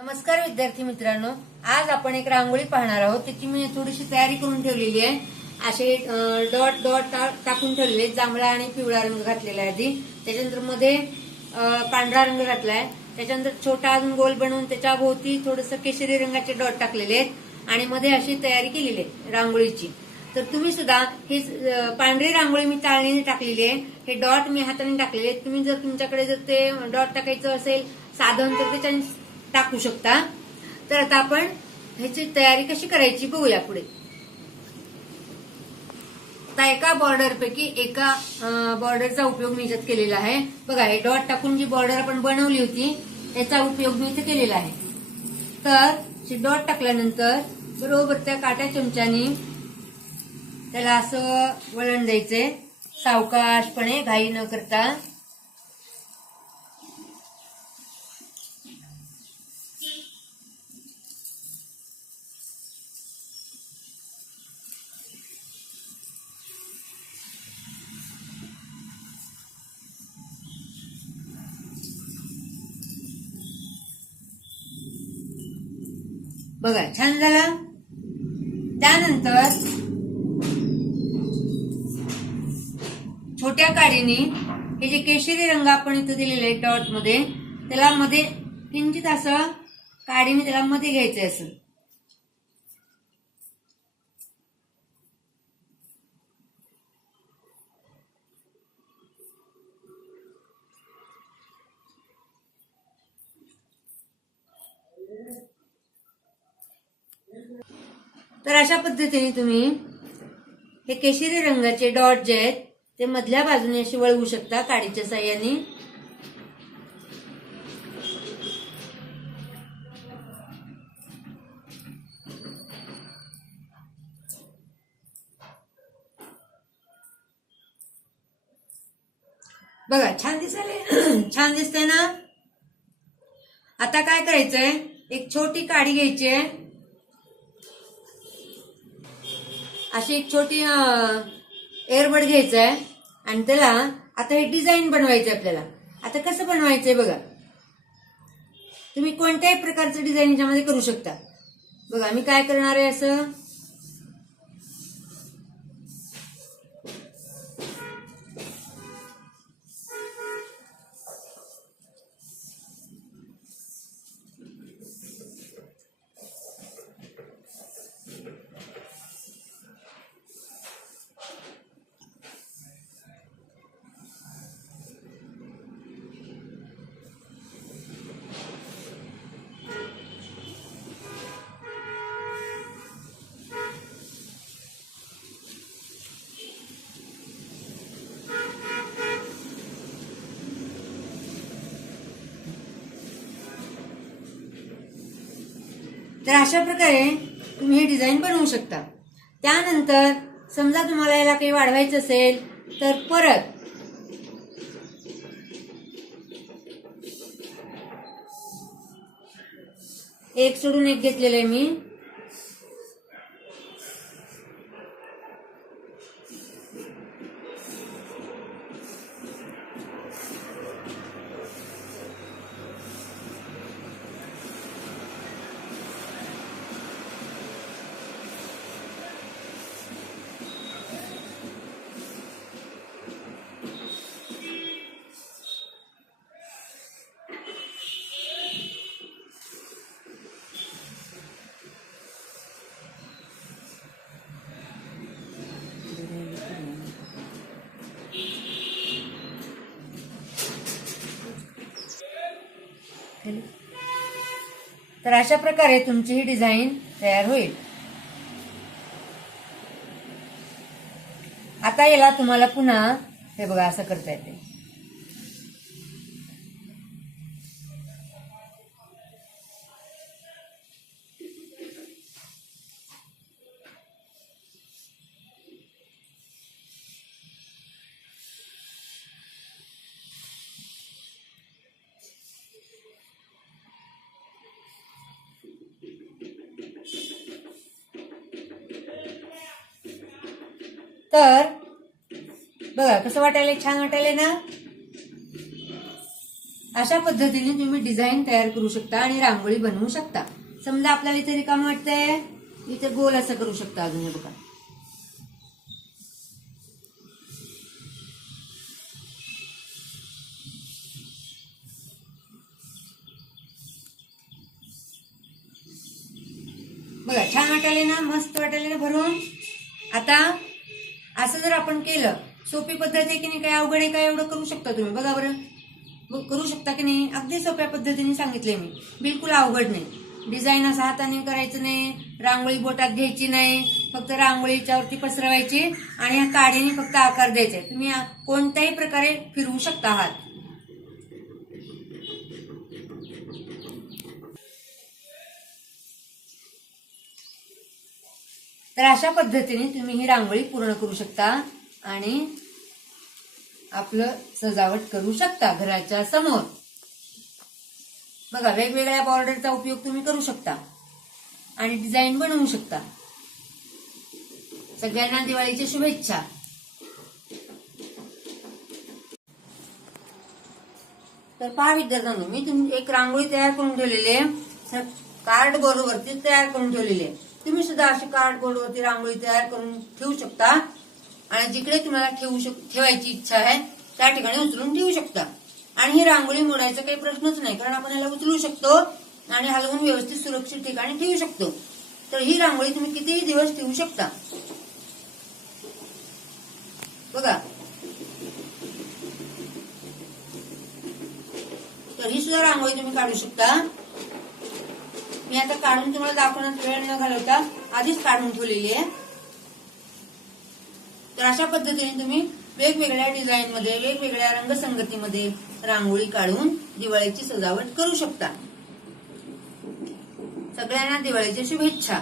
नमस्कार विद्यार्थी मित्रांनो, आज आपण एक रांगोळी पाहणार आहोत. त्याची मी थोडीशी तयारी करून ठेवलेली आहे. असे डॉट डॉट टाकून ठेवलेले, जांभळा आणि पिवळा रंग घातलेला आहे आधी. त्याच्यानंतर मध्ये पांढरा रंग घातलाय. त्याच्यानंतर छोटा अजून गोल बनवून त्याच्या भोवती थोडंसं केशरी रंगाचे डॉट टाकलेले आहेत आणि मध्ये अशी तयारी केलेली आहे रांगोळीची. तर तुम्ही सुद्धा ही पांढरी रांगोळी मी चाळणीने टाकलेली आहे. हे डॉट मी हाताने टाकलेले आहेत. तुम्ही जर तुमच्याकडे जर ते डॉट टाकायचं असेल साधन तर त्याच्याने टाकू शकता. तर आता आपण ह्याची तयारी कशी करायची बघूया पुढे. आता एका बॉर्डर पैकी एका बॉर्डरचा उपयोग मी याच्यात केलेला आहे. बघा, हे डॉट टाकून जी बॉर्डर आपण बनवली होती त्याचा उपयोग मी इथे केलेला आहे. तर डॉट टाकल्यानंतर बरोबर त्या काट्या चमच्याने त्याला असं वळण द्यायचंय, सावकाशपणे, घाई न करता. बघा, छान झाला. त्यानंतर छोट्या काडीने हे जे केशरी रंग आपण इथं दिलेले आहे डॉट मध्ये, त्याला मध्ये किंचित असं काडीने त्याला मध्ये घ्यायचंय असं. तर अशा पद्धतीने तुम्ही हे केशरी रंगाचे डॉट जे आहेत ते मधल्या बाजूने असे वळवू शकता काडीच्या साह्याने. बघा, छान दिसायला, छान दिसतंय ना. आता काय करायचंय, एक छोटी काडी घ्यायची आहे. अशी एक छोटी एअरबड घ्यायचं आहे आणि त्याला आता हे डिझाईन बनवायचं आपल्याला. आता कसं बनवायचंय बघा, तुम्ही कोणत्याही प्रकारचं डिझाईन याच्यामध्ये करू शकता. बघा, मी काय करणार आहे, असं तर अशा प्रकारे तुम्ही हे डिझाईन बनवू शकता. त्यानंतर समजा तुम्हाला याला काही वाढवायचं असेल तर परत एक सोडून एक घेतलेलं आहे मी. तर अशा प्रकारे तुमची ही डिझाईन तयार होईल. आता याला तुम्हाला पुन्हा हे बघा असं करता येते. तर बघा कसं वाटायला, छान वाटायला ना. अशा पद्धतीने तुम्ही डिझाईन तयार करू शकता आणि रांगोळी बनवू शकता. समजा आपल्याला इथे रिकाम वाटतंय, इथे गोल असं करू शकता. अजून हे बघा, बघा छान वाटायले ना, मस्त वाटायले ना भरून. आता असं जर आपण केलं, सोपी पद्धत आहे की नाही, काय अवघड आहे काय, एवढं करू शकता तुम्ही. बघा बरं, करू शकता की नाही. अगदी सोप्या पद्धतीने सांगितले मी, बिलकुल अवघड नाही. डिझाईन असं हाताने करायचं नाही, रांगोळी बोटात घ्यायची नाही, फक्त रांगोळीच्यावरती पसरवायची आणि या काडीने फक्त आकार द्यायचे. तुम्ही कोणत्याही प्रकारे फिरवू शकता हात. तर अशा पद्धतीने तुम्ही ही रांगोळी पूर्ण करू शकता आणि आपलं सजावट करू शकता घराच्या समोर. बघा, वेगवेगळ्या बॉर्डरचा उपयोग तुम्ही करू शकता आणि डिझाईन बनवू शकता. सगळ्यांना दिवाळीच्या शुभेच्छा. तर पहा विद्यार्थ्यांनो, मी एक रांगोळी तयार करून ठेवलेली आहे, कार्डबोर्डवरती तयार करून ठेवलेली आहे. तुम्ही सुद्धा अशी कार्डबोर्डवरती रांगोळी तयार करून ठेवू शकता आणि जिकडे तुम्हाला ठेवायची इच्छा आहे त्या ठिकाणी उचलून ठेवू शकता. आणि ही रांगोळी मोडायचा काही प्रश्नच नाही, कारण आपण याला उचलू शकतो आणि हलवून व्यवस्थित सुरक्षित ठिकाणी ठेवू शकतो. तर ही रांगोळी तुम्ही कितीही दिवस ठेवू शकता. बघा, तर ही सुद्धा रांगोळी तुम्ही काढू शकता. मी आता काढून तुम्हाला दाखवण्यात वेळ न घालवता आधीच काढून ठेवलेली आहे. तर अशा पद्धतीने तुम्ही वेगवेगळ्या डिझाईन मध्ये, वेगवेगळ्या रंगसंगतीमध्ये रांगोळी काढून दिवाळीची सजावट करू शकता. सगळ्यांना दिवाळीच्या शुभेच्छा.